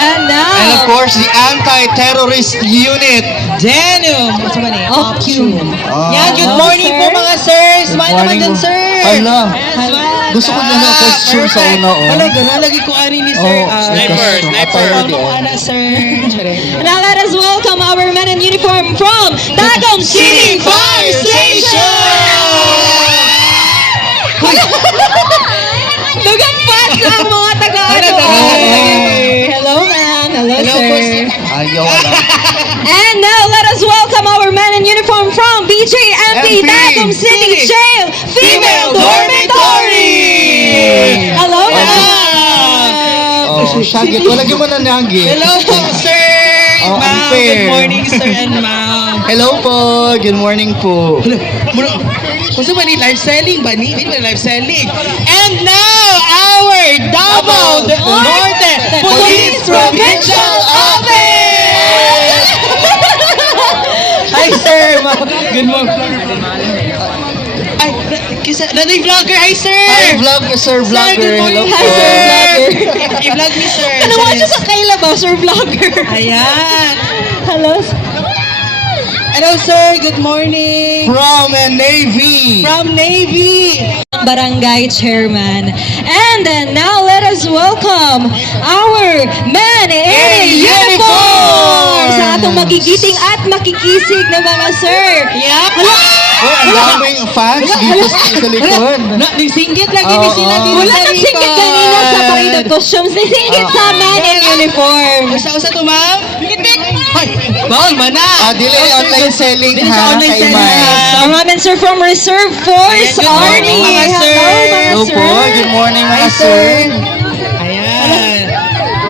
And now, And of course, the anti-terrorist unit. Denim. What's ba ni? Option. Yan, good Hello, morning sir. po mga sir. Good Smile naman morning din, po. sir. Hala. Smile. Gusto ko na ng costume sa Perfect. una, oh. Wala, gano'n. Lagi ko ani ni sir. Oh, sniper. Ano ko ana, sir? Now let us welcome our men in uniform from Tagum City Fire Station! Dugang fast ang mga taga-ano. Hello, man. Hello, Hello po, sir. Ayaw lang. And now let us welcome our men in uniform from BJMP MP Tagum City Jail Female Dormitory! Hello, ma'am. Oh, syagit. Wala mo na niyagi. Hello po, sir. Oh, Ma'am, unfair. good morning, sir and ma'am. Hello po. Good morning po. Kung sa ba ni live selling ba ni? Hindi ba live selling? And now, our Davao del Norte Police Provincial Office! Hi, sir. Good morning. Ay, nanay vlogger. Hi, sir. Hi, vlogger, sir, vlogger. Sir, good Hello morning. po. Hi, sir, vlogger. I-vlog ni sir. Ano mo siya sa kaila ba, sir vlogger? Ayan. Hello. Hello, sir. Good morning. From a Navy. From Navy. Barangay Chairman. And then now let us welcome our men in uniform sa atong magigiting at makikisig na mga sir. Yeah. Oh, ang daming fans dito sa likod. Nisinggit lagi ni sila dito Wala sa nang singgit kanina sa Parade of Costumes. Nisinggit sa men in uniform. Usa-usa to, ma'am. Bitik. Hoy, bawal mana. Dili online selling Dili sa ha, online kay selling, Mike. ha. Mga men sir from Reserve Force Good morning, Army. mga sir. Hello, mga Hello sir. po. Good morning, mga Hi, sir. sir.